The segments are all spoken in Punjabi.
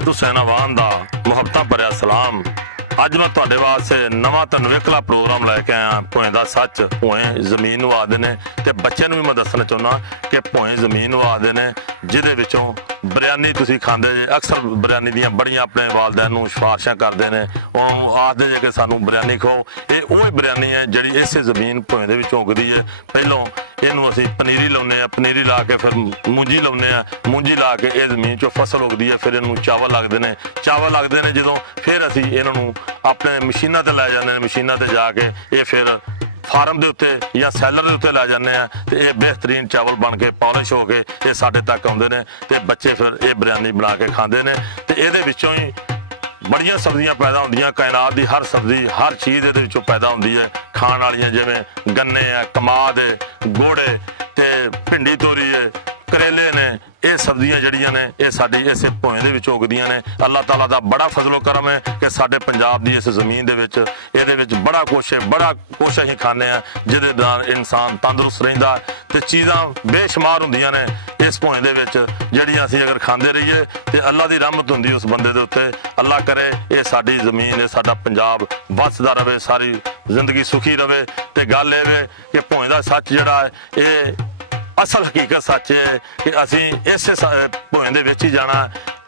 शाहिद हुसैन अवान दा मुहब्बतां भरिया सलाम। अज मैं तुहाडे वास्ते नवां ते नवेकला प्रोग्राम लैके आया। भोएं दा सच, भोएं जमीन नूं आखदे ने ते बच्चे नूं भी मैं दसना चाहुंदा कि भोएं जमीन नूं आखदे ने जिहदे विचों बिरयानी तुसीं खांदे जे। अक्सर बिरयानी दियां बड़ियां अपने वालदैन नूं सिफारिशां करदे ने, उन्होंने आखदे जे कि सानूं बिरयानी खाओ। ये उही बिरयानी है जिहड़ी इसे जमीन भोएं दे विचों उगदी है। पहिलों इहनूं असीं पनीरी लाउने आ, पनीरी ला के फिर मूंजी लाउने आ, मूंजी ला के ये जमीन चों फसल उगदी है। फिर इहनूं चावल लगदे ने, चावल लगदे ने जदों फिर असीं इन्हां नूं अपने मशीनां ते लै जांदे ने। मशीनां ते जाके ये फिर फार्म के उत्ते या सैलर के उत्ते लै जाने तो ये बेहतरीन चावल बन के पॉलिश हो के ये साढ़े तक आते हैं तो बच्चे फिर ये बिरयानी बना के खाते हैं। तो ये ही बड़ियां सब्जियां पैदा होंदियां, कायनात की हर सब्जी हर चीज़ ये पैदा होंदी है खाण वालियां, जिवें गन्ने है, कमाद है, गोड़े ते भिंडी तोरी है, करेले ने। ये सब्जियां जड़ियां ने ये साडी इस भोएं दे विच उगदियां ने। अल्लाह ताला दा बड़ा फजलो करम है कि साडे पंजाब दी इस जमीन दे विच इहदे विच बड़ा कुछ है, बड़ा कुछ असीं खाने आ जिहदे नाल इंसान तंदुरुस्त रहिंदा ते चीज़ां बेशुमार हुंदियां ने इस भोएं दे विच जड़ियां असीं अगर खांदे रहिए ते अल्लाह दी रहमत हुंदी उस बंदे दे उत्ते। अल्लाह करे ये साडी जमीन, ये साडा पंजाब वसदा रवे, सारी जिंदगी सुखी रवे। ते गल इह वे कि भोएं दा सच जिहड़ा है ये असल हकीकत सच है कि असीं इस भोएं दे विच ही जाना।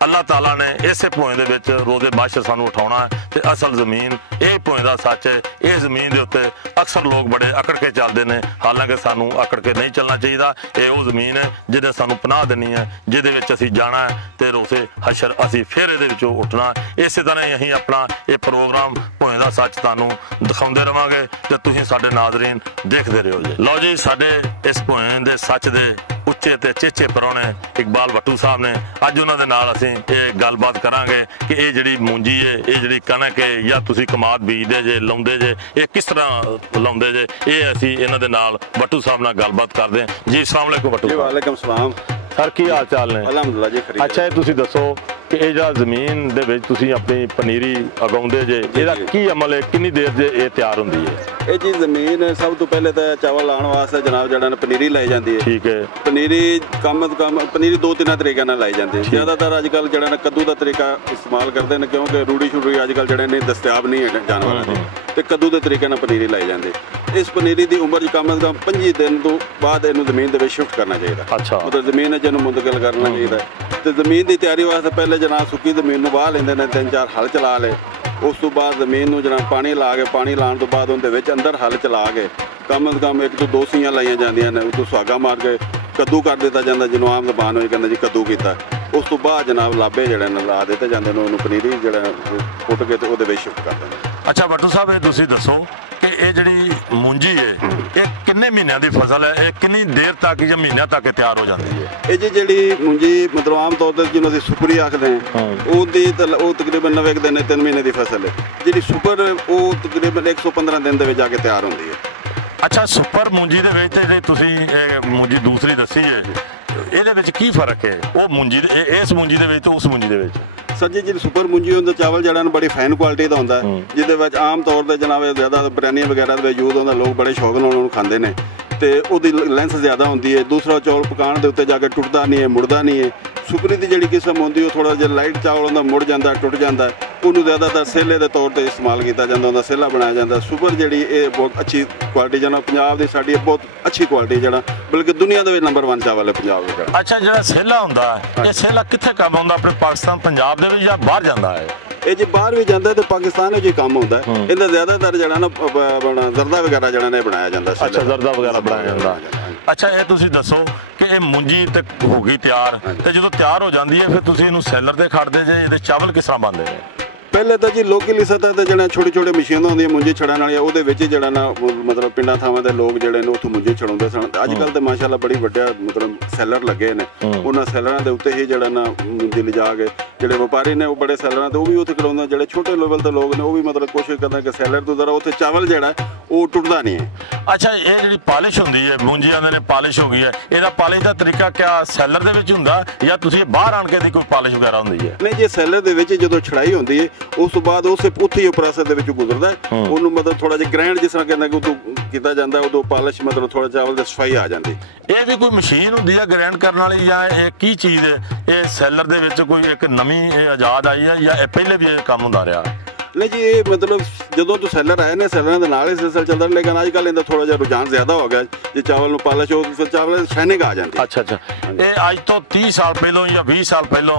अल्लाह ताला ने इस भोएं दे विच रोज़े बाशर सानूं उठाउणा ते असल जमीन यही भोएं दा सच है। इस जमीन दे उत्ते अक्सर लोग बड़े अकड़ के चलते हैं, हालांकि सानूं अकड़ के नहीं चलना चाहिए। ये वो जमीन है जिहदे सानूं पनाह देनी है, जिहदे विच असीं जाना है ते रोज़े हशर असीं फिर इहदे विचों उठना। इस तरह ही असीं अपना ये प्रोग्राम भोएं दा सच तुहानूं दिखाउंदे रहांगे ते तुसीं साडे नाज़रीन देखदे रहियो जी। लो जी, साडे इस भोएं दे सच दे उच्चे ते चेचे परौणे इकबाल भट्टू साहब ने अज उन्हां दे नाल असीं ये गलबात करांगे कि ये जिहड़ी मूंजी है, ये जिहड़ी कणक है या तुसीं कमाद बीजदे जे, लाउंदे जे, ये किस तरह लाउंदे जे, ये असीं इन्हां दे नाल भट्टू साहब नाल गलबात करदे हां जी। अस्सलाम वालेकुम भट्टू साहब। वालेकुम सलाम सर, की हाल चाल ने? अलहमदुलिल्लाह जी खरीद। अच्छा, ये तुसीं दसो कि ये जिहड़ा जमीन दे विच तुसीं अपनी पनीरी उगाउंदे जे, इहदा की अमल है, कितनी देर जे ये तैयार हुंदी है? ये जी जमीन सब तो पहले तो चावल लाने वास्ते जनाब जड़ा पनीरी लाई जाती है। ठीक है। पनीरी कम तो कम पनीरी दो तीन तरीके लाई जाती है। ज़्यादातर अजकल जड़ा कद्दू का तरीका इस्तेमाल करते हैं क्योंकि रूढ़ी शुड़ी अजकल जड़े नहीं दस्तियाब नहीं है जानवरों की, तो कद्दू के तरीके पनीरी लाई जाती। इस पनीरी की उम्र कम से कम 25 दिन तो बाद इनू जमीन के शिफ्ट करना चाहिए। अच्छा। मतलब जमीन जिन्हों मुंतकिल करना चाहिए। तो जमीन की तैयारी वास्ते पहले जनाब सुक्की जमीन वाह लेंदे ने, 3-4 हल चला ले। उस तो बाद जमीन में जनाब पानी ला के, पानी लाने तो बाद उनके अंदर हल चला के कम से कम 1 तो 2 सीयां लाइया जांदियां ने। उस तो सुहागा मार के कद्दू कर दिता जाता, जिन्होंने आम जबान होई कहना जी कद्दू किया। उस तो बाद जनाब लाभे जड़े ला दिते जाते हैं, उन्होंने पनीरी जड़ा पुट के तो वो शिफ्ट कर देंगे। अच्छा भट्टू साहब, ये तुसीं दसो कि ये जिहड़ी मूंजी है ये किन्ने महीनों की फसल है, ये कितनी देर तक या महीनों तक तैयार हो जाती है? ये जी जिहड़ी मूंजी मतलब आम तौर पर जिन्होंने सुपरी आखते हैं वो तकरीबन 90 दिन 3 महीने की फसल है। जी सुपर वो तकरीबन 115 दिन के जाके तैयार होती है। अच्छा, सुपर मूंजी दे विच ते तुसीं मूंजी दूसरी दसी है, ਇਹਦੇ ਵਿੱਚ ਕੀ ਫਰਕ ਹੈ ਉਹ ਮੂੰਜੀ ਇਸ ਮੂੰਜੀ ਦੇ ਵਿੱਚ ਤੇ ਉਸ ਮੂੰਜੀ ਦੇ ਵਿੱਚ? सर जी जी सुपर मूंजी होंगे चावल जड़ा बड़ी फैन क्वालिटी का होंगे, जिद आम तौर पर जनाब ज़्यादा बिरयानी वगैरह यूज होंगे, लोग बड़े शौक नाल खाते हैं तो वो लेंथ ज़्यादा होंगी है। दूसरा चौल पकाने के उत्ते जाके टुटता नहीं है, मुड़ता नहीं है। सुपरी की जी किस्म होंगी थोड़ा जिहा लाइट चावल होंगे, मुड़ जाता है, टुट जाता है। उन्होंने ज़्यादातर सेले के तौर पर इस्तेमाल किया जाता है, सेला बनाया जाता है। सुपर जी बहुत अच्छी क्वालिटी जना पंजाब की साड़ी बहुत अच्छी क्वालिटी जरा बल्कि दुनिया के नंबर 1 चावल है पंजाब का। अच्छा, जो सेला होंगे ये सेला कितने काम आता अपने पाकिस्तान पंजाब में या बाहर जाता है? ये जी बाहर भी जाता है तो पाकिस्तान में काम होता है। इनका ज़्यादातर जरा ना जरदा वगैरह जरा ने बनाया जाता है। अच्छा, जरदा वगैरह बनाया जाता है। अच्छा, ये तुसीं दसो कि ये मूंजी तक हो गई तैयार, तो जो तैयार हो जाती है फिर तुसीं इहनूं सैलर ते खड़दे जे, ये चावल किस तरह बनते हैं? पहले तो जी लोकली सतह पर जरा छोटी छोटी मशीन होंगी मूंजी छड़न वाली, वो जरा ना मतलब पिंडा थावां दे लोग जड़े ने उत्थों मूंजी छड़ाउंदे सन। अजकल तो माशाअल्लाह बड़ी वड्डा मतलब सैलर लगे ने, उन्होंने सैलरां दे उत्ते ही जरा ना मूंजी लिजा के ਜਿਹੜੇ ਵਪਾਰੀ ਨੇ ਉਹ ਬੜੇ ਸੈਲਰਾਂ ਤੇ ਉਹ ਵੀ ਉੱਥੇ ਕਰਾਉਂਦੇ, ਜਿਹੜੇ ਛੋਟੇ ਲੈਵਲ ਤੇ ਲੋਕ ਨੇ ਉਹ ਵੀ ਮਤਲਬ ਕੋਸ਼ਿਸ਼ ਕਰਦੇ ਕਿ ਸੈਲਰ ਤੋਂ ਜ਼ਰਾ ਉੱਥੇ ਚਾਵਲ ਜਿਹੜਾ ਉਹ ਟੁੱਟਦਾ ਨਹੀਂ ਹੈ। ਅੱਛਾ, ਇਹ ਜਿਹੜੀ ਪਾਲਿਸ਼ ਹੁੰਦੀ ਹੈ ਮੂੰਜੀਆਂ ਦੇ ਨੇ ਪਾਲਿਸ਼ ਹੋ ਗਈ ਹੈ, ਇਹਦਾ ਪਾਲਿਸ਼ ਦਾ ਤਰੀਕਾ ਕਿਆ ਸੈਲਰ ਦੇ ਵਿੱਚ ਹੁੰਦਾ ਜਾਂ ਤੁਸੀਂ ਬਾਹਰ ਆਣ ਕੇ ਦੀ ਕੋਈ ਪਾਲਿਸ਼ ਵਗੈਰਾ ਹੁੰਦੀ ਹੈ? ਨਹੀਂ ਜੀ, ਸੈਲਰ ਦੇ ਵਿੱਚ ਜਦੋਂ ਛੜਾਈ ਹੁੰਦੀ ਹੈ ਉਸ ਤੋਂ ਬਾਅਦ ਉਸੇ ਉੱਥੇ ਹੀ ਪ੍ਰੋਸੈਸ ਦੇ ਵਿੱਚ ਗੁਜ਼ਰਦਾ ਉਹਨੂੰ ਮਤਲਬ ਥੋੜਾ ਜਿਹਾ ਗ੍ਰਾਈਂਡ ਜਿਸ ਤਰ੍ਹਾਂ ਕਹਿੰਦਾ ਕਿ ਉਦੋਂ ਕੀਤਾ ਜਾਂਦਾ ਉਦੋਂ ਪਾਲਿਸ਼ ਮਤਲਬ ਥੋੜਾ ਚਾਵਲ ਦੀ ਸਫਾਈ ਆ ਜਾਂਦੀ। ਇਹ ਵੀ ਕੋਈ ਮਸ਼ੀਨ ਹੁੰਦੀ ਆ ਗ੍ਰਾਈਂਡ ਕਰਨ ਵਾਲੀ ਜਾਂ ਇਹ ਕੀ ਚੀਜ਼ ਹੈ? ਇਹ ਸੈਲਰ ਦੇ ਵਿੱਚ ਕੋਈ ਇੱਕ ਨਵੀਂ ਆਜ਼ਾਦ ਆਈ ਹੈ ਜਾਂ ਇਹ ਪਹਿਲੇ ਵੀ ਇਹ ਕੰਮ ਹੁੰਦਾ ਰਿਹਾ? ਨਹੀਂ ਜੀ, ਇਹ ਮਤਲਬ ਜਦੋਂ ਤੋਂ ਸੈਲਰ ਆਏ ਨੇ ਸੈਲਰਾਂ ਦੇ ਨਾਲ ਹੀ ਸਿਲਸਿਲਾ ਚੱਲਦਾ, ਲੇਕਿਨ ਅੱਜ ਕੱਲ੍ਹ ਇਹਦਾ ਥੋੜਾ ਜਿਹਾ ਰੁਝਾਨ ਜ਼ਿਆਦਾ ਹੋ ਗਿਆ। ਜੇ ਚਾਵਲ ਨੂੰ ਪਾਲਿਸ਼ ਹੋ ਫਿਰ ਚਾਵਲ ਸ਼ਾਈਨਿੰਗ ਆ ਜਾਂਦੀ। ਅੱਛਾ ਇਹ ਅੱਜ ਤੋਂ 30 ਸਾਲ ਪਹਿਲਾਂ ਜਾਂ 20 ਸਾਲ ਪਹਿਲਾਂ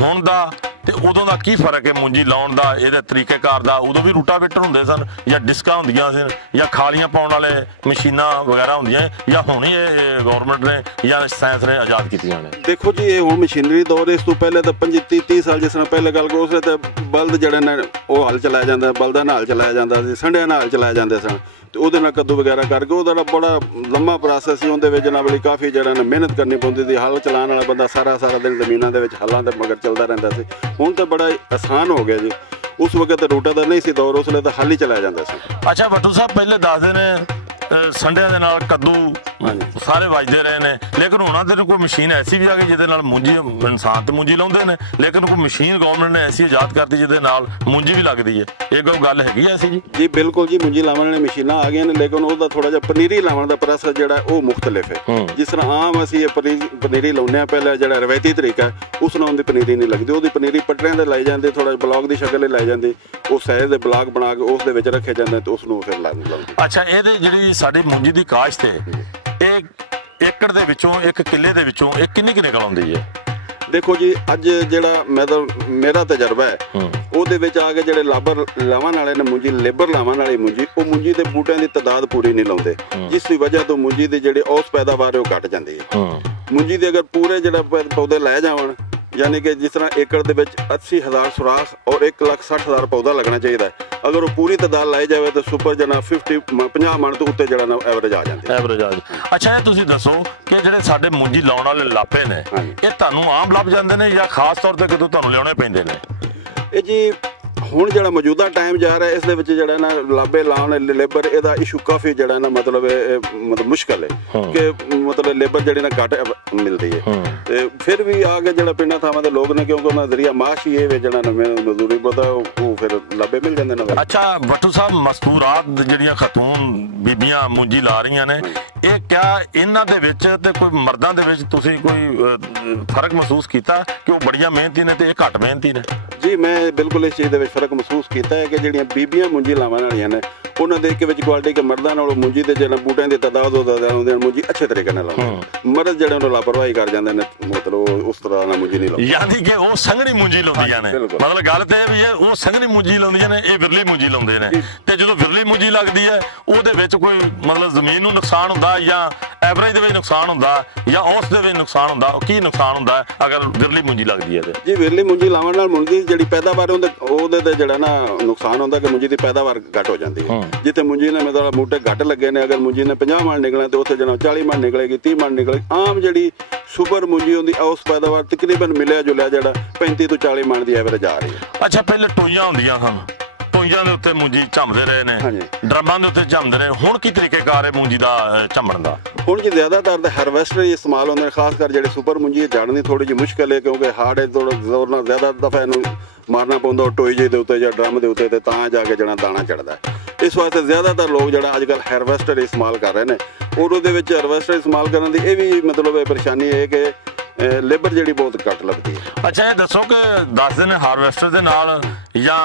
ਹੁਣ ਦਾ ਤੇ ਉਦੋਂ ਦਾ ਕੀ ਫਰਕ ਹੈ ਮੂੰਜੀ ਲਾਉਣ ਦਾ, ਇਹਦੇ ਤਰੀਕੇਕਾਰ ਦਾ? ਉਦੋਂ ਵੀ ਰੂਟਾਵੇਟਰ ਹੁੰਦੇ ਸਨ ਜਾਂ ਡਿਸਕਾਂ ਹੁੰਦੀਆਂ ਸਨ ਜਾਂ ਖਾਲੀਆਂ ਪਾਉਣ ਵਾਲੇ ਮਸ਼ੀਨਾਂ ਵਗੈਰਾ ਹੁੰਦੀਆਂ, ਜਾਂ ਹੁਣ ਹੀ ਇਹ ਗਵਰਨਮੈਂਟ ਨੇ ਜਾਂ ਸਾਇੰਸ ਨੇ ਆਜ਼ਾਦ ਕੀਤੀਆਂ ਨੇ? ਦੇਖੋ ਜੀ, ਇਹ ਹੁਣ ਮਸ਼ੀਨਰੀ ਦੌਰ। ਇਸ ਤੋਂ ਪਹਿਲੇ ਤਾਂ 25-30 ਸਾਲ ਜਿਸ ਤਰ੍ਹਾਂ ਪਹਿਲੇ ਗੱਲ ਕਰੋ, ਉਸ ਤੇ ਬਲਦ ਜਿਹੜੇ ਨੇ ਉਹ ਹਲ ਚਲਾਇਆ ਜਾਂਦਾ, ਬਲਦਾਂ ਨਾਲ ਚਲਾਇਆ ਜਾਂਦਾ ਸੀ, ਸੰਢਿਆਂ ਨਾਲ ਚਲਾਏ ਜਾਂਦੇ ਸਨ ਤੇ ਉਹਦੇ ਨਾਲ ਕੱਦੂ ਵਗੈਰਾ ਕਰਕੇ ਉਹਦਾ ਬੜਾ ਲੰਮਾ ਪ੍ਰੋਸੈਸ ਸੀ। ਉਹਦੇ ਵਿੱਚ ਨਾਲ ਕਾਫੀ ਜਿਹੜਾ ਨਾ ਮਿਹਨਤ ਕਰਨੀ ਪੈਂਦੀ ਸੀ। ਹਲ ਚਲਾਉਣ ਵਾਲਾ ਬੰਦਾ ਸਾਰਾ ਦਿਨ ਜ਼ਮੀਨਾਂ ਦੇ ਵਿੱਚ ਹਲਾਂ ਦੇ ਮਗਰ ਚੱਲਦਾ ਰਹਿੰਦਾ ਸੀ। ਹੁਣ ਤਾਂ ਬੜਾ ਆਸਾਨ ਹੋ ਗਿਆ ਜੀ। ਉਸ ਵਕਤ ਰੋਟਾ ਦਾ ਨਹੀਂ ਸੀ ਦੌਰ, ਉਸ ਵੇਲੇ ਤਾਂ ਹਲ ਹੀ ਚਲਾਇਆ ਜਾਂਦਾ ਸੀ। ਅੱਛਾ ਭੱਟੂ ਸਾਹਿਬ, ਪਹਿਲੇ ਦੱਸਦੇ ਨੇ ਸੰਡਿਆਂ ਦੇ ਨਾਲ ਕੱਦੂ ਸਾਰੇ ਵੱਜਦੇ ਰਹੇ ਨੇ, ਲੇਕਿਨ ਹੁਣ ਤੇ ਕੋਈ ਮਸ਼ੀਨ ਐਸੀ ਵੀ ਆ ਗਈ ਜਿਹਦੇ ਨਾਲ ਮੂੰਜੀ ਇਨਸਾਨ ਤੇ ਮੂੰਜੀ ਲਾਉਂਦੇ ਨੇ, ਲੇਕਿਨ ਕੋਈ ਮਸ਼ੀਨ ਗਵਰਨਮੈਂਟ ਨੇ ਐਸੀ ਆਜ਼ਾਦ ਕਰਤੀ ਜਿਹਦੇ ਨਾਲ ਮੂੰਜੀ ਵੀ ਲੱਗਦੀ ਹੈ। ਇਹ ਕੋਈ ਗੱਲ ਹੈਗੀ ਐਸੀ ਜੀ? ਜੀ ਬਿਲਕੁਲ ਜੀ, ਮੂੰਜੀ ਲਾਉਣ ਵਾਲੀਆਂ ਮਸ਼ੀਨਾਂ ਆ ਗਈਆਂ ਨੇ, ਲੇਕਿਨ ਉਹਦਾ ਥੋੜਾ ਜਿਹਾ ਪਨੀਰੀ ਲਾਉਣ ਦਾ ਪ੍ਰੋਸੈਸ ਜਿਹੜਾ ਉਹ ਮੁਖਤਲਿਫ ਹੈ। ਜਿਸ ਤਰ੍ਹਾਂ ਆਮ ਅਸੀਂ ਇਹ ਪਨੀਰੀ ਲਾਉਂਦੇ ਹਾਂ, ਪਹਿਲਾਂ ਜਿਹੜਾ ਰਵਾਇਤੀ ਤਰੀਕਾ ਉਸ ਨਾਲ ਉਹਦੀ ਪਨੀਰੀ ਨਹੀਂ ਲੱਗਦੀ। ਉਹਦੀ ਪਨੀਰੀ ਪੱਟਰਿਆਂ ਦੇ ਲਾਈ ਜਾਂਦੀ, ਥੋੜਾ ਬਲੌਕ ਦੀ ਸ਼ਕਲ ਲਾਈ ਜਾਂਦੀ, ਉਹ ਸਾਈਜ਼ ਦੇ ਬਲਾਕ ਬਣਾ ਕੇ ਉਸ ਦੇ ਵਿੱਚ ਰੱਖੇ ਜਾਂਦੇ ਤੇ ਉਸ ਨੂੰ ਫਿਰ ਲਾਉਂਦੇ। ਅੱਛਾ, ਇਹਦੇ ਜਿਹੜੀ ਸਾਡੀ ਮੂੰਜੀ ਦੀ ਕਾਸ਼ਤ ਹੈ, ਇਹ ਏਕੜ ਦੇ ਵਿੱਚੋਂ ਇੱਕ ਕਿੱਲੇ ਦੇ ਵਿੱਚੋਂ ਇਹ ਕਿੰਨੀ ਕੁ ਨਿਕਲ ਆਉਂਦੀ ਹੈ? ਦੇਖੋ ਜੀ, ਅੱਜ ਜਿਹੜਾ ਮੇਰਾ ਤਜਰਬਾ ਹੈ ਉਹਦੇ ਵਿੱਚ ਆ ਕੇ ਜਿਹੜੇ ਲਾਬਰ ਲਾਵਾਂ ਵਾਲੇ ਨੇ ਮੂੰਜੀ, ਲੇਬਰ ਲਾਵਾਂ ਵਾਲੀ ਮੂੰਜੀ, ਉਹ ਮੂੰਜੀ ਦੇ ਬੂਟਿਆਂ ਦੀ ਤਾਦਾਦ ਪੂਰੀ ਨਹੀਂ ਲਾਉਂਦੇ, ਜਿਸ ਦੀ ਵਜ੍ਹਾ ਤੋਂ ਮੂੰਜੀ ਦੀ ਜਿਹੜੀ ਔਸਤ ਪੈਦਾਵਾਰ ਹੈ ਉਹ ਘਟ ਜਾਂਦੀ ਹੈ। ਮੂੰਜੀ ਦੇ ਅਗਰ ਪੂਰੇ ਜਿਹੜਾ ਪੌਦੇ ਲਾਏ ਜਾਵਣ, यानी कि जिस तरह एकड़ ਦੇ ਵਿੱਚ 80,000 ਸੁਰਾਖ और 1,60,000 पौधा लगना चाहिए। अगर वो पूरी तादाद लाई जाए तो सुपर जना 50 मन तो उत्ते जड़ा ना एवरेज आ जाती है। एवरेज आ। अच्छा, ये तुसी दसो कि ਜਿਹੜੇ ਸਾਡੇ ਮੂੰਜੀ ਲਾਉਣ ਵਾਲੇ ਲਾਪੇ ਨੇ, ਇਹ ਤੁਹਾਨੂੰ ਆਮ ਲੱਭ ਜਾਂਦੇ ਨੇ ਜਾਂ ਖਾਸ ਤੌਰ ਤੇ ਕਿਤੋਂ ਤੁਹਾਨੂੰ ਲਿਆਉਣੇ ਪੈਂਦੇ ਨੇ? ਇਹ ਜੀ ਹੁਣ ਜਿਹੜਾ ਮੌਜੂਦਾ ਟਾਈਮ ਜਾ ਰਿਹਾ, ਇਸ ਦੇ ਵਿੱਚ ਜਿਹੜਾ ਨਾ ਲਾਬੇ ਲਾਉਣ ਲੇਬਰ ਇਹਦਾ ਇਸ਼ੂ ਕਾਫੀ ਜਿਹੜਾ ਨਾ ਮਤਲਬ ਮੁਸ਼ਕਲ ਹੈ ਕਿ ਮਤਲਬ ਲੇਬਰ ਜਿਹੜੀ ਨਾ ਘੱਟ ਮਿਲਦੀ ਹੈ। ਤੇ ਫਿਰ ਵੀ ਆ ਕੇ ਜਿਹੜਾ ਪਿੰਡਾਂ ਥਾਵਾਂ ਦੇ ਲੋਕ ਨੇ, ਕਿਉਂਕਿ ਉਹਨਾਂ ਜ਼ਰੀਆ ਮਾਸ਼ ਹੀ ਇਹ ਜਿਹੜਾ ਨਾ ਮਜ਼ਦੂਰੀ ਪਤਾ ਉਹ ਫਿਰ ਲਾਬੇ ਮਿਲ ਜਾਂਦੇ ਨੇ। ਅੱਛਾ ਭੱਟੂ ਸਾਹਿਬ, ਮਸਤੂਰਾਤ ਜਿਹੜੀਆਂ ਖਤੂਨ ਬੀਬੀਆਂ ਮੂੰਜੀ ਲਾ ਰਹੀਆਂ ਨੇ, ਇਹ ਕਿਆ ਇਹਨਾਂ ਦੇ ਵਿੱਚ ਤੇ ਕੋਈ ਮਰਦਾਂ ਦੇ ਵਿੱਚ ਤੁਸੀਂ ਕੋਈ ਫਰਕ ਮਹਿਸੂਸ ਕੀਤਾ ਕਿ ਉਹ ਬੜੀਆਂ ਮਿਹਨਤੀ ਨੇ ਤੇ ਇਹ ਘੱਟ ਮਿਹਨਤੀ ਨੇ? ਜੀ ਮੈਂ ਬਿਲਕੁਲ ਇਸ ਚੀਜ਼ ਦੇ ਵਿੱਚ ਫਰਕ ਮਹਿਸੂਸ ਕੀਤਾ ਹੈ ਕਿ ਜਿਹੜੀਆਂ ਬੀਬੀਆਂ ਮੂੰਜੀ ਲਾਵਾਂ ਵਾਲੀਆਂ ਨੇ, ਉਹਨਾਂ ਦੇ ਵਿੱਚ ਕੁਆਲਿਟੀ ਕਿ ਮਰਦਾਂ ਨਾਲੋਂ ਮੂੰਜੀ ਦੇ ਜਿਹੜਾ ਬੂਟਿਆਂ ਦੀ ਤਾਦਾਦ ਹੁੰਦੇ ਨੇ, ਮੂੰਜੀ ਅੱਛੇ ਤਰੀਕੇ ਨਾਲ ਲਾਉਂਦੇ। ਮਰਦ ਜਿਹੜੇ ਉਹਨਾਂ ਲਾਪਰਵਾਹੀ ਕਰ ਜਾਂਦੇ ਨੇ, ਮਤਲਬ ਉਸ ਤਰ੍ਹਾਂ ਨਾਲ ਮੂੰਜੀ ਨਹੀਂ ਲਾਉਂਦੇ। ਯਾਨੀ ਕਿ ਉਹ ਸੰਘਣੀ ਮੂੰਜੀ ਲਾਉਂਦੀਆਂ ਨੇ। ਮਤਲਬ ਗੱਲ ਤੇ ਇਹ ਵੀ ਹੈ, ਉਹ ਸੰਘਣੀ ਮੂੰਜੀ ਲਾਉਂਦੀਆਂ ਨੇ, ਇਹ ਵਿਰਲੀ ਮੂੰਜੀ ਲਾਉਂਦੇ ਨੇ। ਤੇ ਜਦੋਂ ਵਿਰਲੀ ਮੂੰਜੀ ਲੱਗਦੀ ਹੈ, ਉਹਦੇ ਵਿੱਚ ਕੋਈ ਮਤਲਬ ਜ਼ਮੀਨ ਨੂੰ ਨੁਕਸਾਨ ਹੁੰਦਾ ਜਾਂ ਐਵਰੇਜ ਦੇ ਵਿੱਚ ਨੁਕਸਾਨ ਹੁੰਦਾ ਜਾਂ ਔਸਤ ਦੇ ਵਿੱਚ ਨੁਕਸਾਨ ਹੁੰਦਾ? ਕੀ ਨੁਕਸਾਨ ਹੁੰਦਾ ਅਗਰ ਵਿਰਲੀ ਮੂੰਜੀ ਲੱਗਦੀ ਹੈ ਤੇ? ਜੀ ਵਿਰਲੀ ਮੂੰਜੀ ਲਾਉਣ ਨਾਲ ਮੂੰਜੀ ਜਿਹੜੀ ਪੈਦਾਵਾਰ ਉਹਦੇ ਤੇ ਜਿਹੜਾ ਨਾ ਨੁਕਸਾਨ ਹੁੰਦਾ ਕਿ ਮੂੰਜੀ ਦੀ ਪੈਦਾਵਾਰ ਘੱਟ ਹੋ ਜਾਂਦੀ ਹੈ। ਜਿੱਥੇ ਮੂੰਜੀ ਨੇ ਮਤਲਬ ਬੂਟੇ ਘੱਟ ਲੱਗੇ ਨੇ, ਅਗਰ ਮੂੰਜੀ ਨੇ 50 ਮਣ ਨਿਕਲਣਾ ਤੇ ਉੱਥੇ ਜਿਹੜਾ 40 ਮਣ ਨਿਕਲੇਗੀ, 30 ਮਣ ਨਿਕਲੇਗੀ। ਆਮ ਜਿਹੜੀ ਸੁਪਰ ਮੂੰਜੀ ਹੁੰਦੀ ਉਸ ਪੈਦਾਵਾਰ ਤਕਰੀਬਨ ਮਿਲਿਆ ਜੁਲਿਆ ਜਿਹੜਾ 35 ਤੋਂ 40 ਮਣ ਦੀ ਐਵਰੇਜ ਆ ਰਹੀ ਹੈ। ਅੱਛਾ, ਪਹਿਲੇ ਟੋਈਆਂ ਹੁੰਦੀਆਂ ਸਨ, ਟੋਈਆਂ ਦੇ ਉੱਤੇ ਮੂੰਜੀ ਝੰਮਦੇ ਰਹੇ ਨੇ, ਡਰਮਾਂ ਦੇ ਉੱਤੇ ਝੰਮਦੇ ਨੇ। ਹੁਣ ਕੀ ਤਰੀਕੇਕਾਰ ਹੈ ਮੂੰਜੀ ਦਾ ਝੰਮਣ ਦਾ? ਹੁਣ ਜੀ ਜ਼ਿਆਦਾਤਰ ਤਾਂ ਹਾਰਵੈਸਟਰ ਹੀ ਇਸਤੇਮਾਲ ਹੁੰਦੇ ਨੇ, ਖਾਸ ਕਰ ਜਿਹੜੇ ਸੁਪਰ ਮੂੰਜੀ ਝਾੜਨੀ ਥੋੜੀ ਜਿਹੀ ਮੁਸ਼ਕਲ ਹੈ ਕਿਉਂਕਿ ਹਾਰਡ ਹੈ, ਥੋੜਾ ਜ਼ੋਰ ਨਾਲ ਜ਼ਿਆਦਾ ਦਫਾ ਇਹਨੂੰ ਮਾਰਨਾ ਪੈਂਦਾ ਟੋਈ ਜੇ ਦੇ ਉੱਤੇ ਜਾਂ ਡਰਮ ਦੇ ਉੱਤੇ, ਤੇ ਤਾਂ ਜਾ ਕੇ ਜਿਹੜਾ ਦਾਣਾ ਚੜਦਾ। ਇਸ ਵਾਸਤੇ ਜ਼ਿਆਦਾਤਰ ਲੋਕ ਜਿਹੜਾ ਅੱਜ ਕੱਲ੍ਹ ਹਾਰਵੈਸਟਰ ਇਸਤੇਮਾਲ ਕਰ ਰਹੇ ਨੇ, ਔਰ ਉਹਦੇ ਵਿੱਚ ਹਾਰਵੈਸਟਰ ਇਸਤੇਮਾਲ ਕਰਨ ਦੀ ਇਹ ਵੀ ਮਤਲਬ ਪਰੇਸ਼ਾਨੀ ਹੈ ਕਿ ਲੇਬਰ ਜਿਹੜੀ ਬਹੁਤ ਘੱਟ ਲੱਗਦੀ ਹੈ। ਅੱਛਾ, ਇਹ ਦੱਸੋ ਕਿ ਦੱਸਦੇ ਨੇ ਹਾਰਵੈਸਟਰ ਦੇ ਨਾਲ ਜਾਂ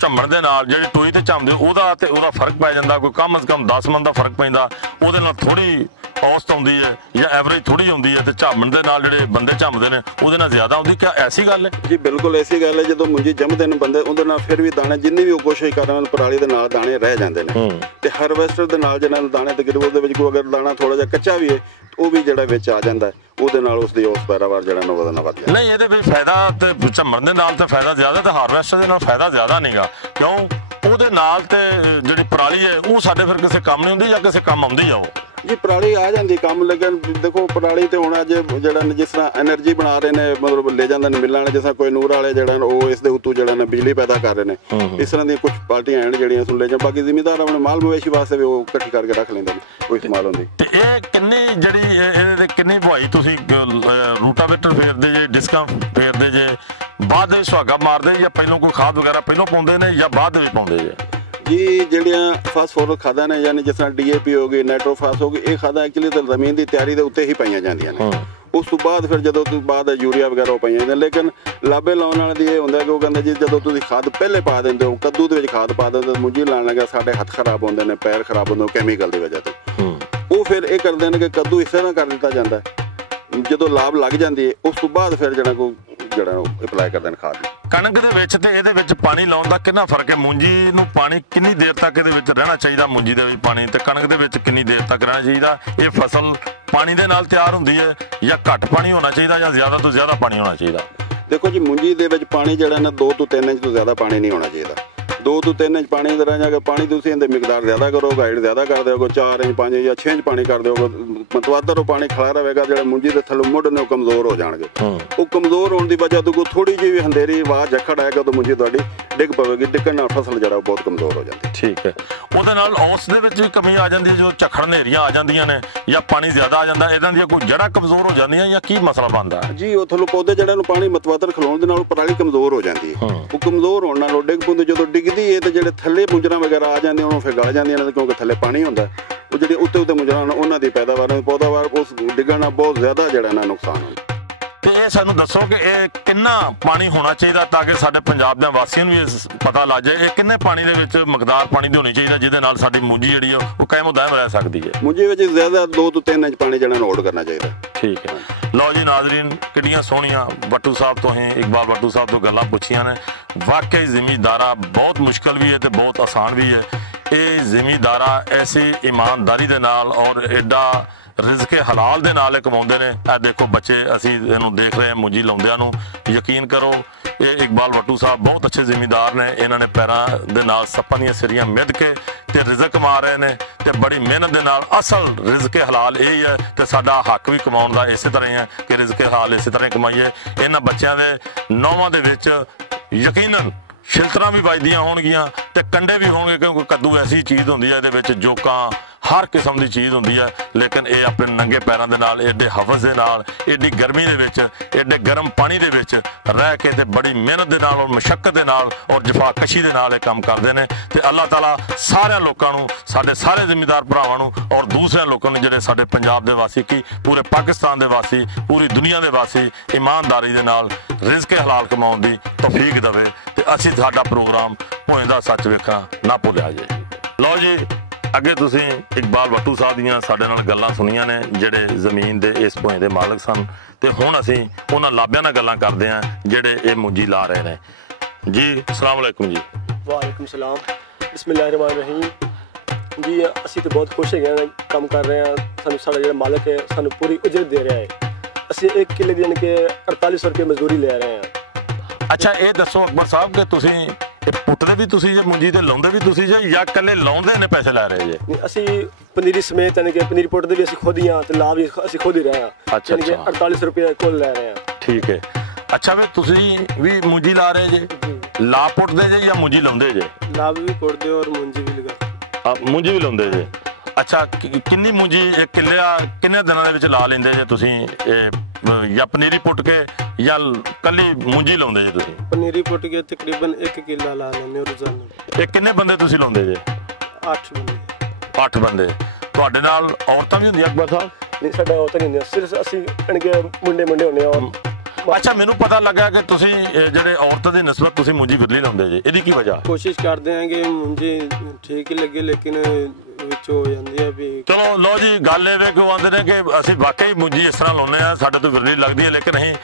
ਝੰਮਣ ਦੇ ਨਾਲ ਜਿਹੜੇ ਟੋਈ ਤੇ ਝੰਮਦੇ ਉਹਦਾ ਤੇ ਉਹਦਾ ਫਰਕ ਪੈ ਜਾਂਦਾ? ਕੋਈ ਕਮ ਸੇ ਕਮ 10 ਮਣ ਦਾ ਫਰਕ ਪੈਂਦਾ? ਉਹਦੇ ਨਾਲ ਥੋੜੀ ਔਸਤ ਆਉਂਦੀ ਹੈ ਜਾਂ ਐਵਰੇਜ ਥੋੜੀ ਹੁੰਦੀ ਹੈ, ਤੇ ਝੰਮਣ ਦੇ ਨਾਲ ਜਿਹੜੇ ਬੰਦੇ ਝੰਮਦੇ ਨੇ ਉਹਦੇ ਨਾਲ ਜ਼ਿਆਦਾ ਆਉਂਦੀ? ਕਿਆ ਐਸੀ ਗੱਲ ਹੈ? ਜੀ ਬਿਲਕੁਲ ਐਸੀ ਗੱਲ ਹੈ। ਜਦੋਂ ਮੂੰਜੀ ਜੰਮਦੇ ਨੇ ਬੰਦੇ, ਉਹਦੇ ਨਾਲ ਫਿਰ ਵੀ ਦਾਣੇ ਜਿੰਨੀ ਵੀ ਉਹ ਕੋਸ਼ਿਸ਼ ਕਰਨ ਪਰਾਲੀ ਦੇ ਨਾਲ ਦਾਣੇ ਰਹਿ ਜਾਂਦੇ ਨੇ, ਤੇ ਹਾਰਵੈਸਟਰ ਦੇ ਨਾਲ ਜਿਹਨਾਂ ਦਾਣੇ ਤਕਰੀਬਨ ਉਹਦੇ ਵਿੱਚ ਕੋਈ ਅਗਰ ਦਾਣਾ ਥੋੜਾ ਜਿਹਾ ਕੱਚਾ ਵੀ ਹੈ ਉਹ ਵੀ ਜਿਹੜਾ ਵਿੱਚ ਆ ਜਾਂਦਾ, ਉਹਦੇ ਨਾਲ ਉਸਦੀ ਉਸ ਪੈਦਾਵਾਰ ਜਿਹੜਾ ਨਾ ਵਧਣਾ ਵੱਧ ਜਾਂਦਾ। ਨਹੀਂ, ਇਹਦੇ ਵਿੱਚ ਫਾਇਦਾ ਤੇ ਝੰਮਣ ਦੇ ਨਾਲ ਤੇ ਫਾਇਦਾ ਜ਼ਿਆਦਾ, ਤੇ ਹਾਰਵੈਸਟਰ ਦੇ ਨਾਲ ਫਾਇਦਾ ਜ਼ਿਆਦਾ ਨਹੀਂਗਾ। ਕਿਉਂ? ਉਹਦੇ ਨਾਲ ਤੇ ਜਿਹੜੀ ਪਰਾਲੀ ਹੈ ਉਹ ਸਾਡੇ ਫਿਰ ਕਿਸੇ ਕੰਮ ਨਹੀਂ ਹੁੰਦੀ ਜਾਂ ਕਿਸੇ ਕੰਮ ਆਉਂਦੀ ਆ ਉਹ? जी पराली आ जाती कम, लेकिन देखो पराली तो हुण अज जिहड़ा जिस तरह एनर्जी बना रहे ने, मतलब ले जाते ने मिलां, जिस तरह कोई नूर वाले जिहड़ा वो इस दे उत्तों जिहड़ा ने बिजली पैदा कर रहे हैं, इस तरह दी कुछ पार्टियां हैं जिहड़ियां सुन ले जां। बाकी जिमीदार अपने माल मवेशी वास्ते भी वो इकट्ठी करके रख लैंदे ने, कोई इस्तेमाल होंदी। ते ये किन्नी जिहड़ी इहदे किन्नी बुआई तुसीं रूटावेटर फेरदे जे, डिस्कां फेरदे जे, बाद विच सुहागा मारदे या पहिलों कोई खाद वगैरह पहिलों पाउंदे ने या बाद विच पाउंदे जे? जी ਜਿਹੜੀਆਂ ਫਾਸਫੋਰਸ ਖਾਦਾਂ ਨੇ, ਯਾਨੀ ਜਿਸ ਤਰ੍ਹਾਂ DAP ਹੋ ਗਈ, ਨਾਈਟ੍ਰੋਫਾਸ ਹੋ ਗਈ, ਇਹ ਖਾਦਾਂ ਐਕਚੁਅਲੀ ਤਾਂ ਜ਼ਮੀਨ ਦੀ ਤਿਆਰੀ ਦੇ ਉੱਤੇ ਹੀ ਪਾਈਆਂ ਜਾਂਦੀਆਂ ਨੇ। ਉਸ ਤੋਂ ਬਾਅਦ ਫਿਰ ਜਦੋਂ ਤੋਂ ਬਾਅਦ ਯੂਰੀਆ ਵਗੈਰਾ ਉਹ ਪਾਈਆਂ ਜਾਂਦੀਆਂ। ਲੇਕਿਨ ਲਾਬੇ ਲਾਉਣ ਵਾਲੇ ਦੀ ਇਹ ਹੁੰਦਾ ਕਿ ਉਹ ਕਹਿੰਦੇ ਜੀ ਜਦੋਂ ਤੁਸੀਂ ਖਾਦ ਪਹਿਲੇ ਪਾ ਦਿੰਦੇ ਹੋ, ਕੱਦੂ ਦੇ ਵਿੱਚ ਖਾਦ ਪਾ ਦਿੰਦੇ ਹੋ, ਮੁੰਜੀ ਲਾਉਣ ਲੱਗਾ ਸਾਡੇ ਹੱਥ ਖਰਾਬ ਹੁੰਦੇ ਨੇ, ਪੈਰ ਖਰਾਬ ਹੁੰਦੇ ਨੇ ਕੈਮੀਕਲ ਦੀ ਵਜ੍ਹਾ ਤੋਂ। ਉਹ ਫਿਰ ਇਹ ਕਰਦੇ ਨੇ ਕਿ ਕੱਦੂ ਇਸ ਤਰ੍ਹਾਂ ਕਰ ਦਿੱਤਾ ਜਾਂਦਾ ਹੈ, ਜਦੋਂ ਲਾਭ ਲੱਗ ਜਾਂਦੀ ਹੈ ਉਸ ਤੋਂ ਬਾਅਦ ਫਿਰ ਜਿਹੜਾ ਕੋਈ ਜਿਹੜਾ ਅਪਲਾਈ ਕਰਦੇ ਨੇ ਖਾਦ। ਕਣਕ ਦੇ ਵਿੱਚ ਤੇ ਇਹਦੇ ਵਿੱਚ ਪਾਣੀ ਲਾਉਣ ਦਾ ਕਿੰਨਾ ਫਰਕ ਹੈ? ਮੂੰਜੀ ਨੂੰ ਪਾਣੀ ਕਿੰਨੀ ਦੇਰ ਤੱਕ ਇਹਦੇ ਵਿੱਚ ਰਹਿਣਾ ਚਾਹੀਦਾ, ਮੂੰਜੀ ਦੇ ਵਿੱਚ ਪਾਣੀ, ਤੇ ਕਣਕ ਦੇ ਵਿੱਚ ਕਿੰਨੀ ਦੇਰ ਤੱਕ ਰਹਿਣਾ ਚਾਹੀਦਾ? ਇਹ ਫਸਲ ਪਾਣੀ ਦੇ ਨਾਲ ਤਿਆਰ ਹੁੰਦੀ ਹੈ ਜਾਂ ਘੱਟ ਪਾਣੀ ਹੋਣਾ ਚਾਹੀਦਾ ਜਾਂ ਜ਼ਿਆਦਾ ਤੋਂ ਜ਼ਿਆਦਾ ਪਾਣੀ ਹੋਣਾ ਚਾਹੀਦਾ? ਦੇਖੋ ਜੀ ਮੂੰਜੀ ਦੇ ਵਿੱਚ ਪਾਣੀ ਜਿਹੜਾ ਨਾ 2 ਤੋਂ 3 ਇੰਚ ਤੋਂ ਜ਼ਿਆਦਾ ਪਾਣੀ ਨਹੀਂ ਹੋਣਾ ਚਾਹੀਦਾ। 2 ਤੋਂ 3 ਇੰਚ ਪਾਣੀ ਦਾ ਜਾ ਕੇ ਪਾਣੀ ਤੁਸੀਂ ਇਹਦੇ ਮਿਕਦਾਰ ਜ਼ਿਆਦਾ ਕਰੋਗੇ, ਹਾਈਟ ਜ਼ਿਆਦਾ ਕਰ ਦਿਓਗੇ, 4 ਇੰਚ 5 ਜਾਂ 6 ਇੰਚ ਪਾਣੀ ਕਰ ਦਿਓਗੇ, ਮਤਵਾਦਰ ਉਹ ਪਾਣੀ ਖੜਾ ਰਹੇਗਾ, ਜਿਹੜਾ ਮੂੰਜੀ ਦੇ ਥੱਲੇ ਮੁੱਢ ਨੇ ਉਹ ਕਮਜ਼ੋਰ ਹੋ ਜਾਣਗੇ। ਉਹ ਕਮਜ਼ੋਰ ਹੋਣ ਦੀ ਵਜ੍ਹਾ ਤੋਂ ਕੋਈ ਥੋੜੀ ਜਿਹੀ ਵੀ ਹਨੇਰੀ ਆਵਾਜ਼ ਝੱਖੜ ਆਏਗਾ ਤਾਂ ਮੂੰਜੀ ਤੁਹਾਡੀ ਡਿੱਗ ਪਵੇਗੀ, ਡਿੱਗਣ ਨਾਲ ਫਸਲ ਜਿਹੜਾ ਬਹੁਤ ਕਮਜ਼ੋਰ ਹੋ ਜਾਂਦੀ। ਠੀਕ ਹੈ, ਉਹਦੇ ਨਾਲ ਔਸ ਦੇ ਵਿੱਚ ਵੀ ਕਮੀ ਆ ਜਾਂਦੀ ਹੈ, ਜੋ ਝੱਖੜ ਹਨੇਰੀਆਂ ਆ ਜਾਂਦੀਆਂ ਨੇ ਜਾਂ ਪਾਣੀ ਜ਼ਿਆਦਾ ਆ ਜਾਂਦਾ, ਇਹਨਾਂ ਦੀਆਂ ਕੋਈ ਜੜ੍ਹਾਂ ਕਮਜ਼ੋਰ ਹੋ ਜਾਂਦੀਆਂ ਜਾਂ ਕੀ ਮਸਲਾ ਬਣਦਾ? ਜੀ ਉਹ ਥੱਲੋਂ ਪੌਦੇ ਜਿਹੜੇ ਨੂੰ ਪਾਣੀ ਮਤਵਾਦਰ ਖਿਲਾਉਣ ਦੇ ਨਾਲ ਪਰਾਲੀ ਕਮਜ਼ੋਰ ਹੋ ਜਾਂਦੀ ਹੈ। ਉਹ ਕਮਜ਼ੋਰ ਹੋਣ ਨਾਲ ਉਹ ਡਿੱਗ ਪੈਂਦੀ, ਜਦੋਂ ਡਿੱਗਦੀ ਹੈ ਤੇ ਜਿਹੜੇ ਥੱਲੇ ਮੁੰਜਰਾ ਵਗੈਰਾ ਆ ਜਾਂਦੀਆਂ ਉਹਨੂੰ ਫਿਰ ਗਲ ਜਾਂਦੀਆਂ ਨੇ, ਕਿਉਂਕਿ ਥੱਲੇ ਪਾਣੀ ਹੁੰਦਾ। ਉਹ ਜਿਹੜੇ ਉੱਤੇ ਮੁੰਜਰਾ ਉਹਨਾਂ ਦੀ ਪੈਦਾਵਾਰ ਉਸ ਡਿੱਗਣ ਨਾਲ ਬਹੁਤ ਜ਼ਿਆਦਾ ਜਿਹੜਾ ਨਾ ਨੁਕਸਾਨ ਹੁੰਦਾ। ਤੇ ਇਹ ਸਾਨੂੰ ਦੱਸੋ ਕਿ ਇਹ ਕਿੰਨਾ ਪਾਣੀ ਹੋਣਾ ਚਾਹੀਦਾ ਤਾਂ ਕਿ ਸਾਡੇ ਪੰਜਾਬ ਦੇ ਵਾਸੀਆਂ ਨੂੰ ਇਹ ਪਤਾ ਲੱਗ ਜਾਏ ਇਹ ਕਿੰਨੇ ਪਾਣੀ ਦੇ ਵਿੱਚ ਮਕਦਾਰ ਪਾਣੀ ਦੀ ਹੋਣੀ ਚਾਹੀਦਾ ਜਿਹਦੇ ਨਾਲ ਸਾਡੀ ਮੂੰਜੀ ਜਿਹੜੀ ਉਹ ਕਾਇਮ ਦਾਇਮ ਰਹਿ ਸਕਦੀ ਹੈ? ਮੂੰਜੀ ਵਿੱਚ ਜ਼ਿਆਦਾ 2 ਤੋਂ 3 ਇੰਚ ਪਾਣੀ ਜਿਹੜਾ ਹੋਲਡ ਕਰਨਾ ਚਾਹੀਦਾ। ਠੀਕ ਹੈ। ਲਓ ਜੀ ਨਾਜ਼ਰੀਨ, ਕਿੰਨੀਆਂ ਸੋਹਣੀਆਂ ਵੱਟੂ ਸਾਹਿਬ ਤੋਂ ਹੀ ਇਕਬਾਲ ਵੱਟੂ ਸਾਹਿਬ ਤੋਂ ਗੱਲਾਂ ਪੁੱਛੀਆਂ ਨੇ। ਵਾਕਈ ਜ਼ਿਮੀਂਦਾਰਾ ਬਹੁਤ ਮੁਸ਼ਕਲ ਵੀ ਹੈ ਤੇ ਬਹੁਤ ਆਸਾਨ ਵੀ ਹੈ। ਇਹ ਜ਼ਿਮੀਂਦਾਰਾ ਐਸੀ ਇਮਾਨਦਾਰੀ ਦੇ ਨਾਲ ਔਰ ਐਡਾ ਰਿਜ਼ਕੇ ਹਲਾਲ ਦੇ ਨਾਲ ਕਮਾਉਂਦੇ ਨੇ। ਇਹ ਦੇਖੋ ਬੱਚੇ ਅਸੀਂ ਇਹਨੂੰ ਦੇਖ ਰਹੇ ਹਾਂ ਮੂੰਜੀ ਲਾਉਂਦਿਆਂ ਨੂੰ, ਯਕੀਨ ਕਰੋ ਇਹ ਇਕਬਾਲ ਵੱਟੂ ਸਾਹਿਬ ਬਹੁਤ ਅੱਛੇ ਜ਼ਿਮੀਂਦਾਰ ਨੇ। ਇਹਨਾਂ ਨੇ ਪੈਰਾਂ ਦੇ ਨਾਲ ਸੱਪਾਂ ਦੀਆਂ ਸਿਰੀਆਂ ਮਿੱਧ ਕੇ ਤੇ ਰਿਜ਼ਕ ਕਮਾ ਰਹੇ ਨੇ ਤੇ ਬੜੀ ਮਿਹਨਤ ਦੇ ਨਾਲ। ਅਸਲ ਰਿਜ਼ਕੇ ਹਲਾਲ ਇਹ ਹੀ ਹੈ ਤੇ ਸਾਡਾ ਹੱਕ ਵੀ ਕਮਾਉਣ ਦਾ ਇਸੇ ਤਰ੍ਹਾਂ ਹੀ ਹੈ ਕਿ ਰਿਜ਼ਕੇ ਹਲਾਲ ਇਸੇ ਤਰ੍ਹਾਂ ਕਮਾਈਏ। ਇਹਨਾਂ ਬੱਚਿਆਂ ਦੇ ਨੌਵਾਂ ਦੇ ਵਿੱਚ ਯਕੀਨਨ ਛਿਲਤਰਾਂ ਵੀ ਵੱਜਦੀਆਂ ਹੋਣਗੀਆਂ ਤੇ ਕੰਡੇ ਵੀ ਹੋਣਗੇ, ਕਿਉਂਕਿ ਕੱਦੂ ਐਸੀ ਚੀਜ਼ ਹੁੰਦੀ ਹੈ ਇਹਦੇ ਵਿੱਚ ਜੋਕਾਂ ਹਰ ਕਿਸਮ ਦੀ ਚੀਜ਼ ਹੁੰਦੀ ਹੈ। ਲੇਕਿਨ ਇਹ ਆਪਣੇ ਨੰਗੇ ਪੈਰਾਂ ਦੇ ਨਾਲ, ਏਡੇ ਹਵਸ ਦੇ ਨਾਲ, ਏਡੀ ਗਰਮੀ ਦੇ ਵਿੱਚ, ਏਡੇ ਗਰਮ ਪਾਣੀ ਦੇ ਵਿੱਚ ਰਹਿ ਕੇ ਤੇ ਬੜੀ ਮਿਹਨਤ ਦੇ ਨਾਲ ਔਰ ਮੁਸ਼ੱਕਤ ਦੇ ਨਾਲ ਔਰ ਜਫਾਕਸ਼ੀ ਦੇ ਨਾਲ ਇਹ ਕੰਮ ਕਰਦੇ ਨੇ। ਤੇ ਅੱਲਾਹ ਤਾਲਾ ਸਾਰਿਆਂ ਲੋਕਾਂ ਨੂੰ, ਸਾਡੇ ਸਾਰੇ ਜ਼ਿਮੀਂਦਾਰ ਭਰਾਵਾਂ ਨੂੰ ਔਰ ਦੂਸਰਿਆਂ ਲੋਕਾਂ ਨੂੰ ਜਿਹੜੇ ਸਾਡੇ ਪੰਜਾਬ ਦੇ ਵਾਸੀ ਕੀ ਪੂਰੇ ਪਾਕਿਸਤਾਨ ਦੇ ਵਾਸੀ, ਪੂਰੀ ਦੁਨੀਆ ਦੇ ਵਾਸੀ ਇਮਾਨਦਾਰੀ ਦੇ ਨਾਲ ਰਿਜ਼ਕੇ ਹਲਾਲ ਕਮਾਉਣ ਦੀ ਤੌਫੀਕ ਦੇਵੇ ਤੇ ਅਸੀਂ ਸਾਡਾ ਪ੍ਰੋਗਰਾਮ ਭੋਇੰ ਦਾ ਸੱਚ ਵੇਖਣਾ ਨਾ ਭੁੱਲਿਆ ਜੇ। ਲਓ ਜੀ, ਅੱਗੇ ਤੁਸੀਂ ਇਕਬਾਲ ਵੱਟੂ ਸਾਹਿਬ ਦੀਆਂ ਸਾਡੇ ਨਾਲ ਗੱਲਾਂ ਸੁਣੀਆਂ ਨੇ ਜਿਹੜੇ ਜ਼ਮੀਨ ਦੇ ਇਸ ਭੋਇੰ ਦੇ ਮਾਲਕ ਸਨ, ਤੇ ਹੁਣ ਅਸੀਂ ਉਹਨਾਂ ਲਾਭਿਆਂ ਨਾਲ ਗੱਲਾਂ ਕਰਦੇ ਹਾਂ ਜਿਹੜੇ ਇਹ ਮੂੰਜੀ ਲਾ ਰਹੇ ਨੇ। ਜੀ ਅਸਲਾਮ ਵਾਲੇਕੁਮ ਜੀ। ਵਾਲੇਕੁਮ ਸਲਾਮ, ਬਿਸਮਿਲ੍ਲਾਹਿਰਰਹਿਮਾਨਿਰਰਹੀਮ। ਜੀ ਅਸੀਂ ਤਾਂ ਬਹੁਤ ਖੁਸ਼ ਹੈਗੇ ਹਾਂ, ਕੰਮ ਕਰ ਰਹੇ ਹਾਂ। ਸਾਨੂੰ ਸਾਡਾ ਜਿਹੜਾ ਮਾਲਕ ਹੈ ਸਾਨੂੰ ਪੂਰੀ ਉਜਰਤ ਦੇ ਰਿਹਾ ਹੈ। ਅਸੀਂ 1 ਕਿੱਲੇ ਦੀ ਯਾਨੀ ਕਿ 4800 ਰੁਪਏ ਮਜ਼ਦੂਰੀ ਲੈ ਰਹੇ ਹਾਂ। ਅੱਛਾ, ਇਹ ਦੱਸੋ ਅਕਬਰ ਸਾਹਿਬ ਕਿ ਤੁਸੀਂ ਇਹ ਪੁੱਟਦੇ ਵੀ ਤੁਸੀਂ ਜੇ ਮੂੰਜੀ ਤੇ ਲਾਉਂਦੇ ਵੀ ਤੁਸੀਂ ਜੇ ਜਾਂ ਇਕੱਲੇ ਲਾਉਂਦੇ ਨੇ ਪੈਸੇ ਲੈ ਰਹੇ ਜੇ? ਅਸੀਂ ਪਨੀਰੀ ਸਮੇਤ ਯਾਨੀ ਕਿ ਪਨੀਰੀ ਪੁੱਟਦੇ ਵੀ ਅਸੀਂ ਖੁਦ ਹੀ ਹਾਂ ਤੇ ਲਾ ਵੀ ਅਸੀਂ ਖੁਦ ਹੀ ਰਹੇ ਹਾਂ। ਯਾਨੀ ਕਿ 4800 ਰੁਪਏ ਕੁੱਲ ਲੈ ਰਹੇ ਹਾਂ। ਠੀਕ ਹੈ। ਅੱਛਾ, ਵੀ ਤੁਸੀਂ ਵੀ ਮੂੰਜੀ ਲਾ ਰਹੇ ਜੇ, ਲਾ ਪੁੱਟਦੇ ਜੇ ਜਾਂ ਮੂੰਜੀ ਲਾਉਂਦੇ ਜੇ? ਲਾ ਵੀ ਪੁੱਟਦੇ ਔਰ ਮੂੰਜੀ ਵੀ ਲਗਾ ਮੂੰਜੀ ਵੀ ਲਾਉਂਦੇ ਜੇ। ਅੱਛਾ, ਕਿੰਨੀ ਮੂੰਜੀ ਇੱਕ ਕਿੰਨੇ ਦਿਨਾਂ ਦੇ ਵਿੱਚ ਲਾ ਲੈਂਦੇ ਜੇ ਤੁਸੀਂ? ਜਾਂ ਪਨੀਰੀ ਪੁੱਟ ਕੇ ਜਾਂ ਕੱਲੀ ਮੂੰਜੀ ਲਾਉਂਦੇ ਜੇ ਤੁਸੀਂ? ਪਨੀਰੀ ਪੁੱਟ ਕੇ ਤਕਰੀਬਨ 1 ਕਿੱਲਾ ਲਾ ਲੈਂਦੇ ਰੋਜ਼ਾਨਾ। ਇਹ ਕਿੰਨੇ ਬੰਦੇ ਤੁਸੀਂ ਲਾਉਂਦੇ ਜੇ? 8 ਬੰਦੇ। 8 ਬੰਦੇ। ਤੁਹਾਡੇ ਨਾਲ ਔਰਤਾਂ ਵੀ ਹੁੰਦੀਆਂ ਅਕਬਰ ਸਾਹਿਬ? ਨਹੀਂ, ਸਾਡਾ ਔਰਤਾਂ ਨਹੀਂ ਹੁੰਦੀਆਂ, ਸਿਰਫ ਅਸੀਂ ਮੁੰਡੇ ਹੁੰਦੇ ਆ। ਅੱਛਾ, ਮੈਨੂੰ ਪਤਾ ਲੱਗਾ ਕਿ ਤੁਸੀਂ ਜਿਹੜੇ ਔਰਤਾਂ ਦੀ ਨਿਸਬਤ ਤੁਸੀਂ ਮੂੰਜੀ ਵਿਰਲੀ ਲਾਉਂਦੇ ਜੇ, ਇਹਦੀ ਕੀ ਵਜ੍ਹਾ? ਕੋਸ਼ਿਸ਼ ਕਰਦੇ ਹਾਂ ਕਿ ਮੂੰਜੀ ਠੀਕ ਹੀ ਲੱਗੇ, ਲੇਕਿਨ ਵਿੱਚ ਹੋ ਜਾਂਦੀ ਆ ਵੀ। ਚਲੋ ਲਓ ਜੀ, ਗੱਲ ਇਹ ਵੇ ਕਿ ਉਹ ਆਂਦੇ ਨੇ ਕਿ ਅਸੀਂ ਵਾਕਈ ਮੂੰਜੀ ਇਸ ਤਰ੍ਹਾਂ ਲਾਉਂਦੇ ਆ, ਸਾਡੇ ਤੋਂ ਵਿਰਲੀ ਲੱਗਦੀ ਹੈ, ਲੇਕਿਨ ਅਸੀਂ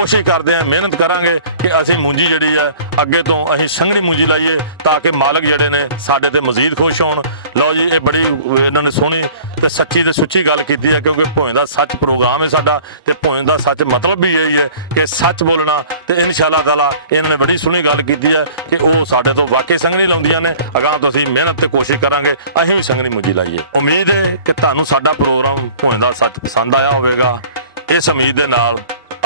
ਕੋਸ਼ਿਸ਼ ਕਰਦੇ ਹਾਂ, ਮਿਹਨਤ ਕਰਾਂਗੇ ਕਿ ਅਸੀਂ ਮੂੰਜੀ ਜਿਹੜੀ ਹੈ ਅੱਗੇ ਤੋਂ ਅਸੀਂ ਸੰਘਣੀ ਮੂੰਜੀ ਲਾਈਏ ਤਾਂ ਕਿ ਮਾਲਕ ਜਿਹੜੇ ਨੇ ਸਾਡੇ ਤੇ ਮਜ਼ੀਦ ਖੁਸ਼ ਹੋਣ। ਲਓ ਜੀ, ਇਹ ਬੜੀ ਇਹਨਾਂ ਨੇ ਸੋਹਣੀ ਤੇ ਸੱਚੀ ਤੇ ਸੁੱਚੀ ਗੱਲ ਕੀਤੀ ਹੈ, ਕਿਉਂਕਿ ਭੋਏ ਦਾ ਸੱਚ ਪ੍ਰੋਗਰਾਮ ਹੈ ਸਾਡਾ, ਤੇ ਭੋਏ ਦਾ ਸੱਚ ਮਤਲਬ ਵੀ ਇਹੀ ਹੈ ਕਿ ਸੱਚ ਬੋਲਣਾ। ਤੇ ਇਨਸ਼ਾਅੱਲਾ ਤਾਲਾ ਇਹਨਾਂ ਨੇ ਬੜੀ ਸੋਹਣੀ ਗੱਲ ਕੀਤੀ ਹੈ ਕਿ ਉਹ ਸਾਡੇ ਤੋਂ ਵਾਕਈ ਸੰਘਣੀ ਲਾਉਂਦੀਆਂ ਨੇ। ਅਗਾਂਹ ਤੋਂ ਅਸੀਂ ਮਿਹਨਤ ਤੇ ਕੋਸ਼ਿਸ਼ ਕਰਾਂਗੇ ਅਸੀਂ ਵੀ ਸੰਘਣੀ ਮੂੰਜੀ ਲਾਈਏ। ਉਮੀਦ ਹੈ ਕਿ ਤੁਹਾਨੂੰ ਸਾਡਾ ਪ੍ਰੋਗਰਾਮ ਭੋਏ ਦਾ ਸੱਚ ਪਸੰਦ ਆਇਆ ਹੋਵੇਗਾ। ਇਸ ਉਮੀਦ ਦੇ ਨਾਲ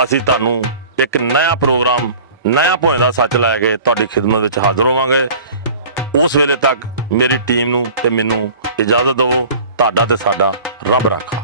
ਅਸੀਂ ਤੁਹਾਨੂੰ ਇੱਕ ਨਵਾਂ ਪ੍ਰੋਗਰਾਮ, ਨਵਾਂ ਭੋਏ ਦਾ ਸੱਚ ਲੈ ਕੇ ਤੁਹਾਡੀ ਖਿਦਮਤ ਵਿੱਚ ਹਾਜ਼ਰ ਹੋਵਾਂਗੇ। ਉਸ ਵੇਲੇ ਤੱਕ ਮੇਰੀ ਟੀਮ ਨੂੰ ਤੇ ਮੈਨੂੰ ਇਜਾਜ਼ਤ ਦਿਓ। ਤੁਹਾਡਾ ਤੇ ਸਾਡਾ ਰੱਬ ਰਾਖਾ।